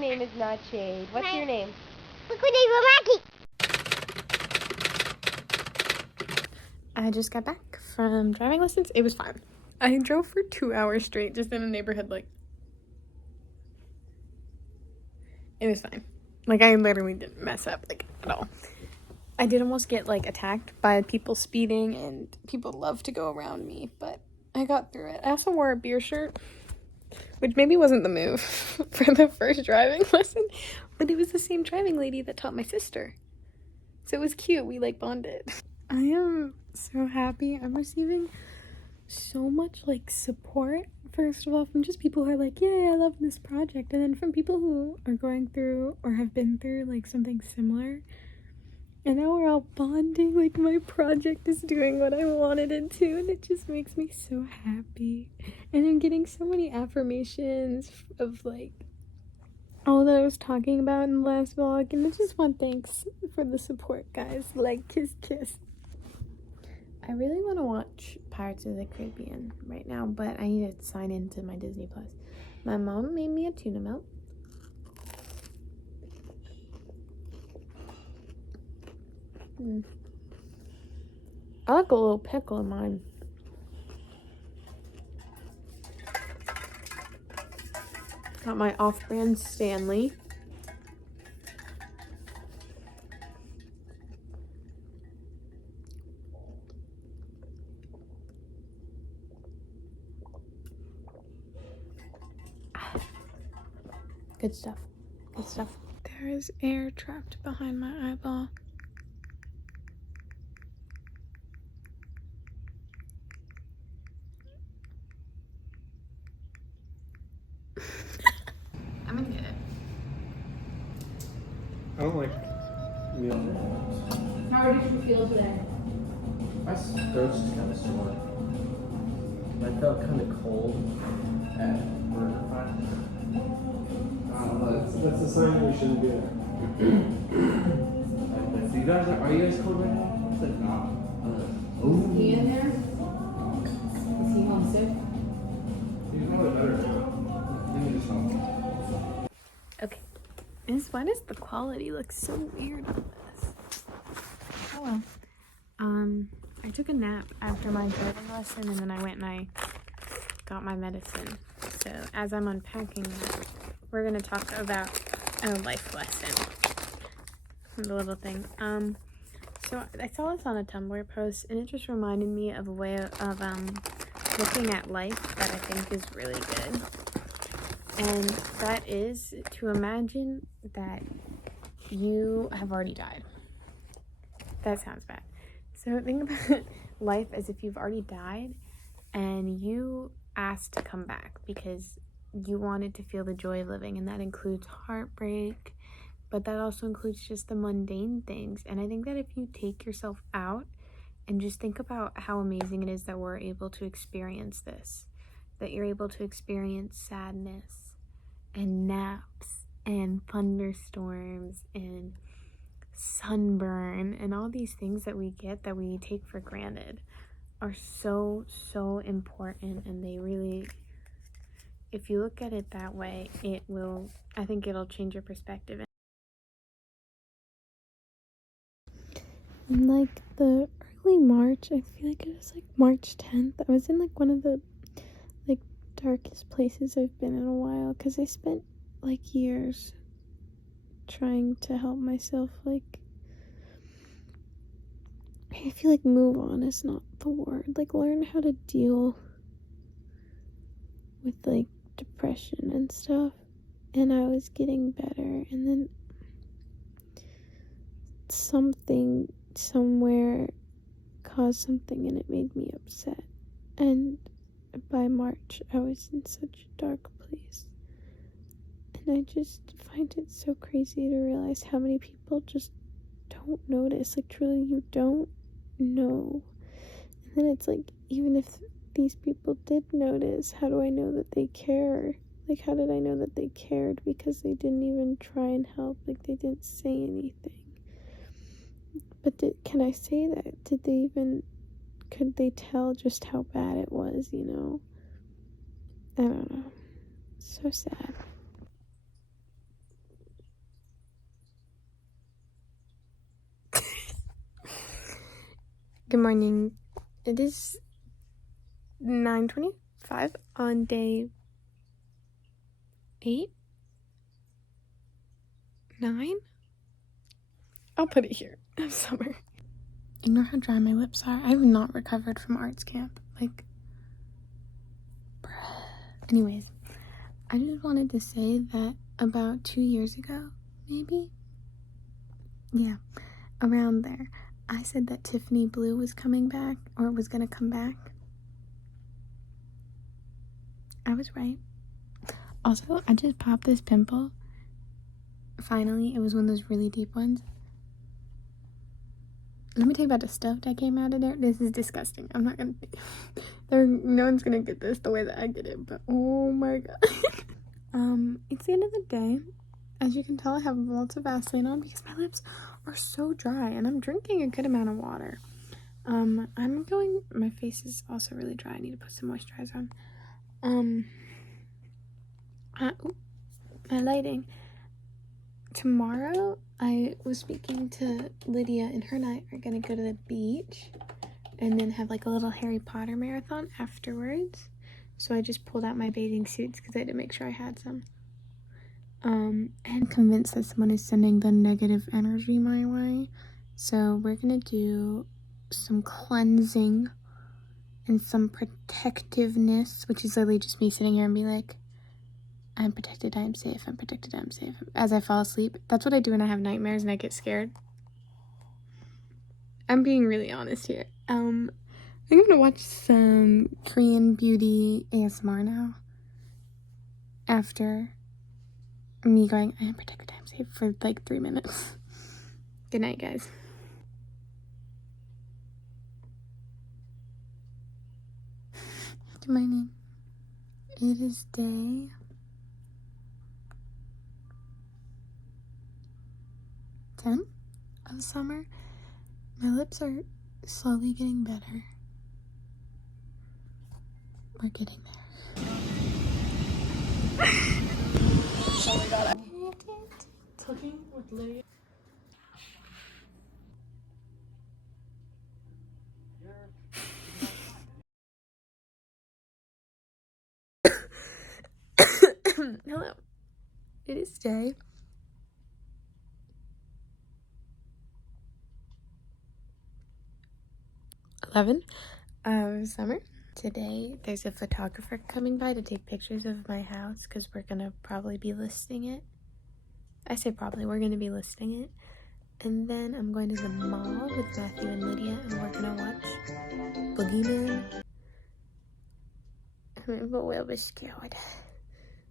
name is not Jade. What's your name? Liquid Rocky. I just got back from driving lessons. It was fun. I drove for 2 hours straight just in a neighborhood, like, it was fine. Like, I literally didn't mess up, like, at all. I did almost get, like, attacked by people speeding, and people love to go around me, but I got through it. I also wore a beer shirt, which maybe wasn't the move for the first driving lesson, but it was the same driving lady that taught my sister. So it was cute. We, like, bonded. I am so happy. I'm receiving so much, like, support, first of all, from just people who are like, yay, I love this project, and then from people who are going through or have been through, like, something similar, and now we're all bonding, like, my project is doing what I wanted it to, and it just makes me so happy, and I'm getting so many affirmations of, like, all that I was talking about in the last vlog, and I just want thanks for the support, guys. Like, kiss, kiss. I really want to watch Pirates of the Caribbean right now, but I need to sign into my Disney Plus. My mom made me a tuna melt. I like a little pickle in mine. Got my off-brand Stanley. Good stuff. Good stuff. There is air trapped behind my eyeball. I'm gonna get it. I don't like meal. How did you feel today? My throat's just kind of sore. I felt kind of cold at burger fire. I don't know. That's a sign we shouldn't be there. So you guys are you guys cold right now? It's like not. Is he in there? Is he homesick? He's probably better now. Maybe just not. Okay. And why does the quality look so weird on this? Oh well. I took a nap after my driving lesson, and then I went and I got my medicine. So as I'm unpacking that, we're gonna talk about a life lesson. The little thing. So I saw this on a Tumblr post, and it just reminded me of a way of looking at life that I think is really good. And that is to imagine that you have already died. That sounds bad. So think about life as if you've already died and you asked to come back because you wanted to feel the joy of living, and that includes heartbreak, but that also includes just the mundane things. And I think that if you take yourself out and just think about how amazing it is that we're able to experience this, that you're able to experience sadness and naps and thunderstorms and sunburn and all these things that we get that we take for granted are so important, and they really, if you look at it that way, I think it'll change your perspective. In like the early March, I feel like it was like March 10th, I was in like one of the like darkest places I've been in a while, because I spent like years trying to help myself, like, I feel like move on is not the word, like learn how to deal with like depression and stuff, and I was getting better, and then something somewhere caused something and it made me upset, and by March I was in such a dark place. And I just find it so crazy to realize how many people just don't notice, like truly you don't know. And then it's like, even if these people did notice, how do I know that they care? Like, how did I know that they cared? Because they didn't even try and help, like they didn't say anything. But can I say that? Could they tell just how bad it was, you know? I don't know. So sad. Good morning. It is 9:25 on day 8? 9? I'll put it here. Of summer. Ignore how dry my lips are. I have not recovered from arts camp. Like, bruh. Anyways, I just wanted to say that about 2 years ago, maybe? Yeah, around there. I said that Tiffany Blue was coming back, or was gonna come back. I was right. Also, I just popped this pimple. Finally, it was one of those really deep ones. Let me tell you about the stuff that came out of there. This is disgusting. I'm not gonna... no one's gonna get this the way that I get it, but oh my god. It's the end of the day. As you can tell, I have lots of Vaseline on because my lips are so dry, and I'm drinking a good amount of water. My face is also really dry. I need to put some moisturizer on. My lighting. Tomorrow, I was speaking to Lydia, and her and I are gonna go to the beach and then have like a little Harry Potter marathon afterwards. So I just pulled out my bathing suits because I had to make sure I had some. And convinced that someone is sending the negative energy my way. So we're gonna do some cleansing and some protectiveness, which is literally just me sitting here and be like, I'm protected, I am safe, I'm protected, I'm safe. As I fall asleep. That's what I do when I have nightmares and I get scared. I'm being really honest here. I'm gonna watch some Korean beauty ASMR now. After me going, I am protected, I am safe, for like 3 minutes. Good night, guys. Good morning. It is day 10 of summer. My lips are slowly getting better. We're getting there. Oh my god. Talking with Lydia. Hello. It is day 11 of summer. Today, there's a photographer coming by to take pictures of my house because we're gonna probably be listing it. I say probably, we're gonna be listing it. And then I'm going to the mall with Matthew and Lydia, and we're gonna watch Boogeyman. I'm a little bit scared.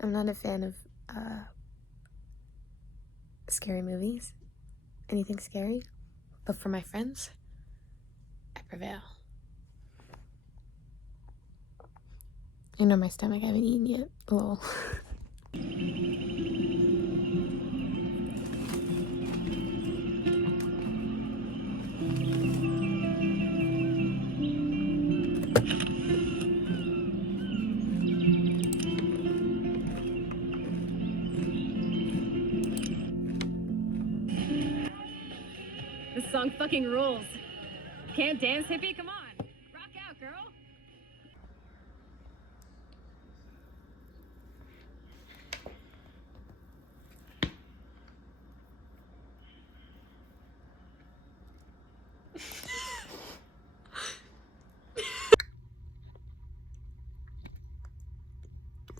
I'm not a fan of scary movies, anything scary, but for my friends, I prevail. You know my stomach, I haven't eaten yet. Lol. This song fucking rules. Can't dance, hippie? Come on. Rock out, girl.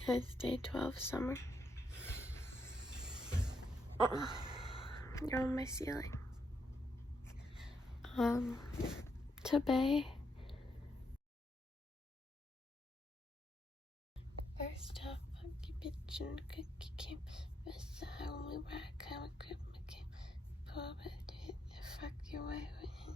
It's day 12 summer. You're on my ceiling. Today, first off, funky bitch and cookie came. That's the only way I come and grip my game. Pull it, fuck your way with it.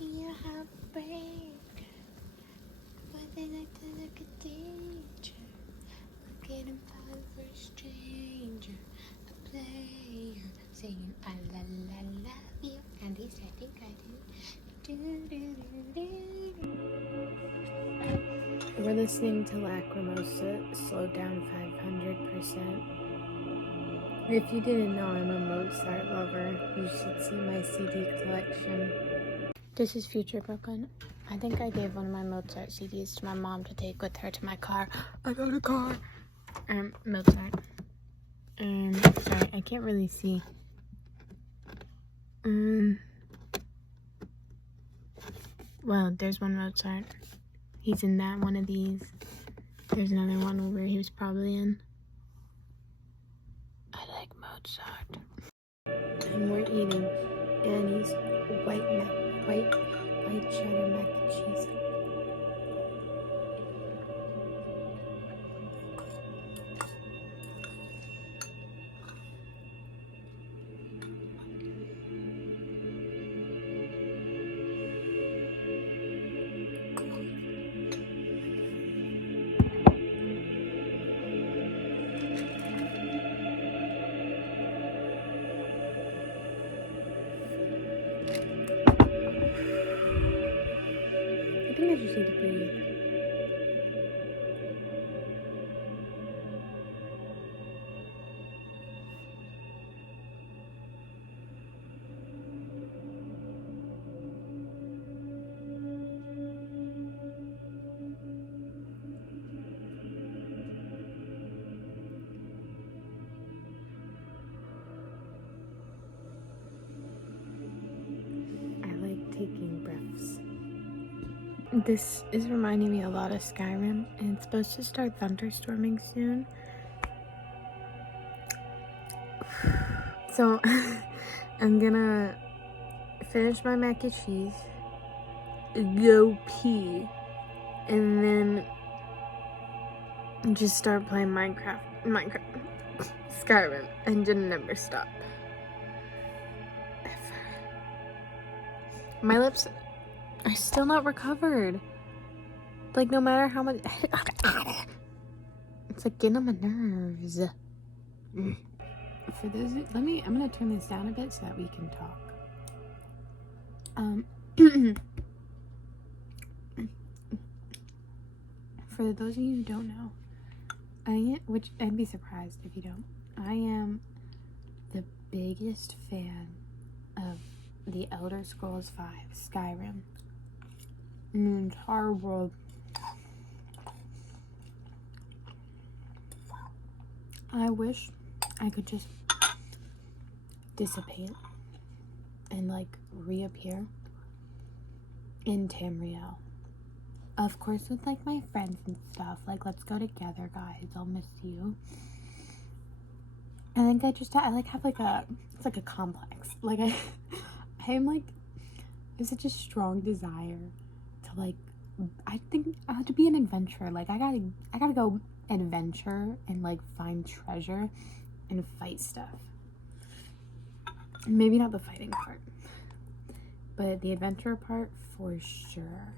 Your heartbreak. But then I look at danger. Looking and falling for a stranger. A player saying I love you. And at least I think I do. We're listening to Lacrimosa, slowed down 500%. If you didn't know, I'm a Mozart lover. You should see my CD collection. This is Future Brooklyn. I think I gave one of my Mozart CDs to my mom to take with her to my car. I got a car. Mozart. Sorry, I can't really see. Well, there's one Mozart. He's in that one of these. There's another one over he was probably in. I like Mozart. And we're eating Annie's white cheddar mac and cheese. I think I just need to breathe. I like taking breaths. This is reminding me a lot of Skyrim, and it's supposed to start thunderstorming soon. So I'm gonna finish my mac and cheese, go pee, and then just start playing Minecraft, Skyrim, and just never stop. Ever. My lips are still not recovered. Like, no matter how much... It's like getting on my nerves. For those... I'm gonna turn this down a bit so that we can talk. For those of you who don't know, which I'd be surprised if you don't, I am the biggest fan of The Elder Scrolls V, Skyrim. In the entire world. I wish I could just dissipate and like reappear in Tamriel. Of course with like my friends and stuff. Like, let's go together, guys. I'll miss you. I think I like have like it's like a complex. Like I'm like, there's such a strong desire to like, I think I have to be an adventurer. Like I gotta go adventure and like find treasure and fight stuff. Maybe not the fighting part, but the adventure part for sure.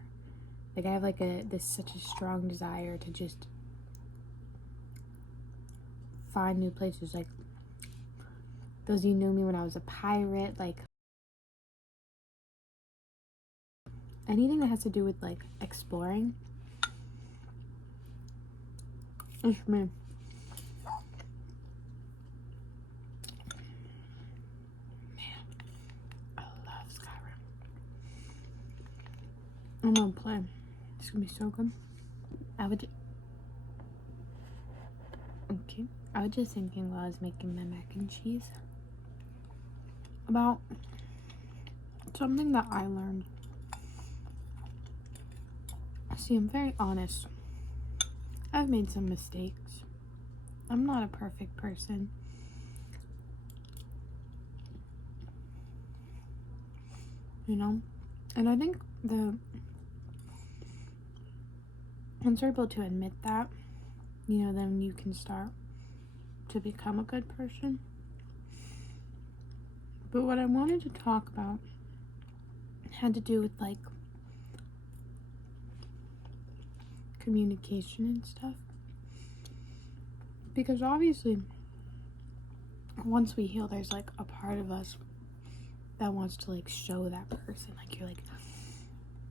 Like I have like such a strong desire to just find new places. Like those of you knew me when I was a pirate, like anything that has to do with like exploring. It's me. Man, I love Skyrim. I'm gonna play. It's gonna be so good. I was just thinking while I was making my mac and cheese about something that I learned. See, I'm very honest. I've made some mistakes. I'm not a perfect person. You know? And I think once you're able to admit that, you know, then you can start to become a good person. But what I wanted to talk about had to do with like communication and stuff. Because obviously, once we heal, there's like a part of us that wants to like show that person. Like, you're like,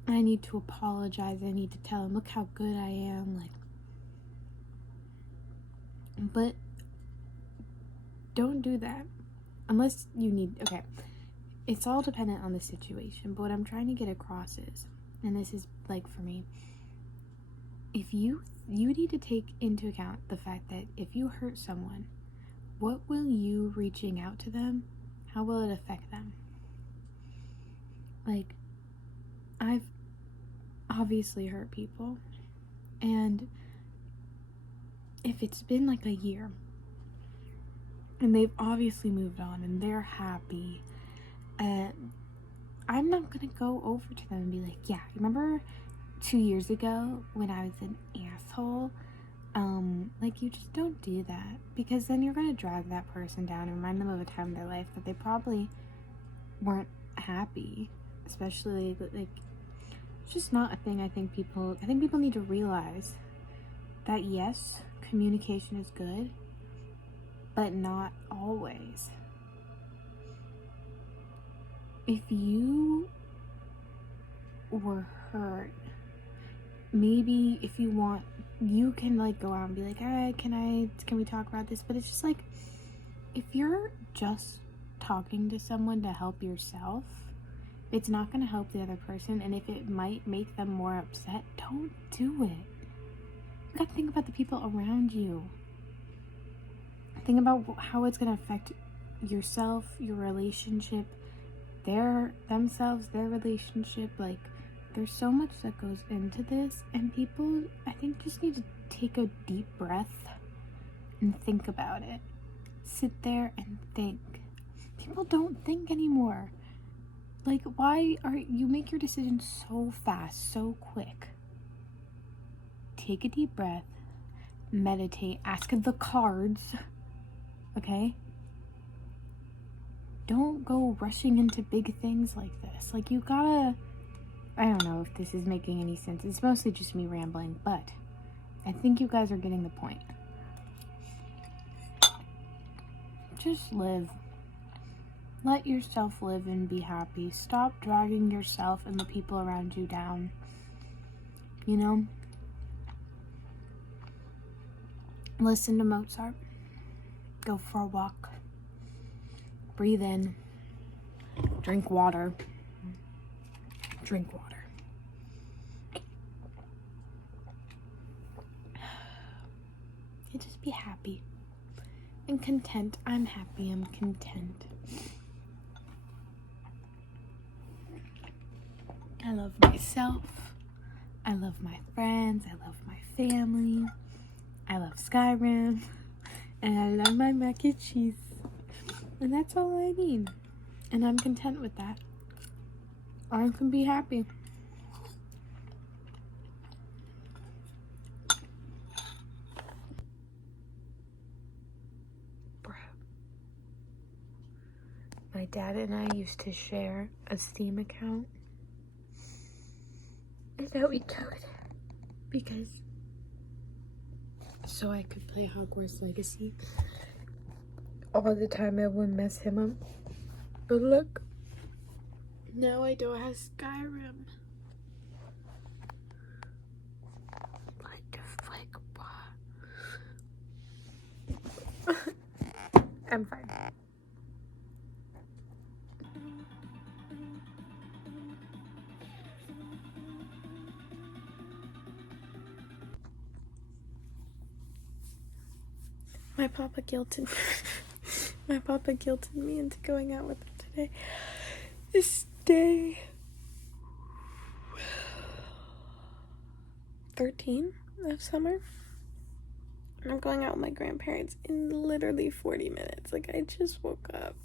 I need to apologize. I need to tell him, look how good I am. Like, but don't do that unless you need. Okay, it's all dependent on the situation. But what I'm trying to get across is, and this is like for me, if you need to take into account the fact that if you hurt someone, what will you reaching out to them, how will it affect them? Like, I've obviously hurt people, and if it's been like a year and they've obviously moved on and they're happy, I'm not gonna go over to them and be like, yeah, remember 2 years ago when I was an asshole? Like, you just don't do that, because then you're gonna drag that person down and remind them of a time in their life that they probably weren't happy. Especially, like, it's just not a thing. I think people need to realize that yes, communication is good, but not always. If you were hurt, maybe if you want, you can like go out and be like, hey, can we talk about this? But it's just like, if you're just talking to someone to help yourself, it's not going to help the other person. And if it might make them more upset, don't do it. You gotta think about the people around you. Think about how it's going to affect yourself, your relationship, themselves, their relationship. Like, there's so much that goes into this, and people, I think, just need to take a deep breath and think about it. Sit there and think. People don't think anymore. Like, why are you make your decisions so fast, so quick? Take a deep breath, meditate, ask the cards, okay? Don't go rushing into big things like this. Like, you gotta, I don't know if this is making any sense. It's mostly just me rambling, but I think you guys are getting the point. Just live. Let yourself live and be happy. Stop dragging yourself and the people around you down. You know? Listen to Mozart. Go for a walk. Breathe in. Drink water. Drink water. And just be happy and content. I'm happy. I'm content. I love myself. I love my friends. I love my family. I love Skyrim. And I love my mac and cheese. And that's all I need. And I'm content with that. I can be happy. My dad and I used to share a Steam account. And now we don't. Because so I could play Hogwarts Legacy all the time. I wouldn't mess him up. But look, now I don't have Skyrim. Like what? I'm fine. My papa guilted me into going out with him today. This day 13 of summer. And I'm going out with my grandparents in literally 40 minutes. Like, I just woke up.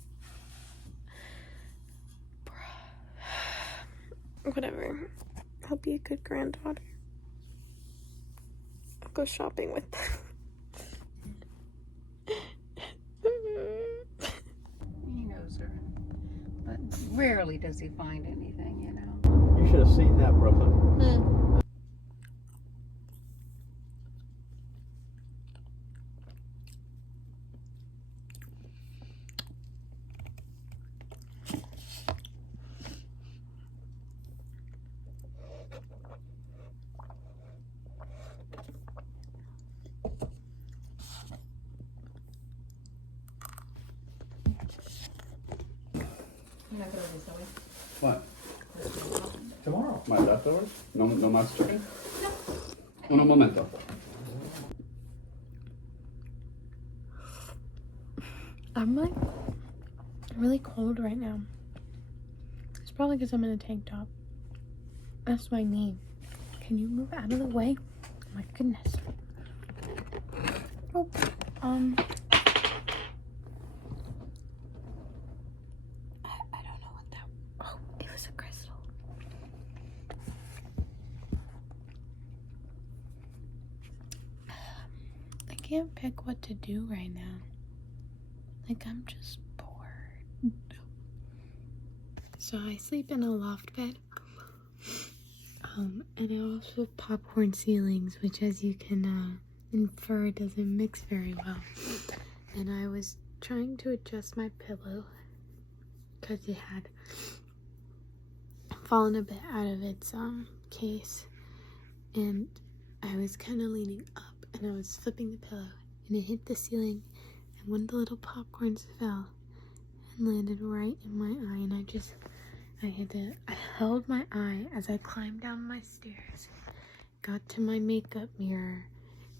Whatever. I'll be a good granddaughter. I'll go shopping with them. He knows her, but rarely does he find anything, you know. should have seen that, Brooklyn. What? Tomorrow. My leftovers? No más chicken? No. Un momento. I'm like really cold right now. It's probably because I'm in a tank top. That's my knee. Can you move out of the way? Oh my goodness. Oh, I don't know what that. Oh, it was a crystal. I can't pick what to do right now. Like, I'm just bored. So I sleep in a loft bed. And I also have popcorn ceilings, which, as you can infer, doesn't mix very well. And I was trying to adjust my pillow because it had fallen a bit out of its case. And I was kind of leaning up and I was flipping the pillow and it hit the ceiling. And one of the little popcorns fell and landed right in my eye, and I held my eye as I climbed down my stairs, got to my makeup mirror,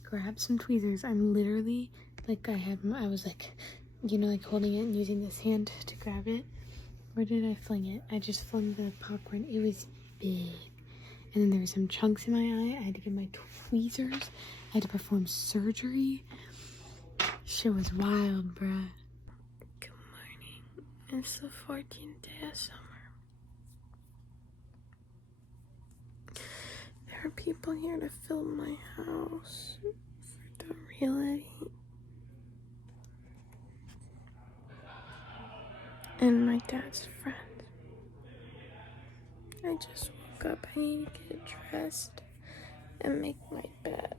grabbed some tweezers. I'm literally, like, I was like, you know, like holding it and using this hand to grab it. Where did I fling it? I just flung the popcorn. It was big. And then there were some chunks in my eye. I had to get my tweezers. I had to perform surgery. Shit was wild, bruh. Good morning. It's the 14th day of summer. There are people here to film my house for the reality. And my dad's friend. I just woke up. I need to get dressed and make my bed.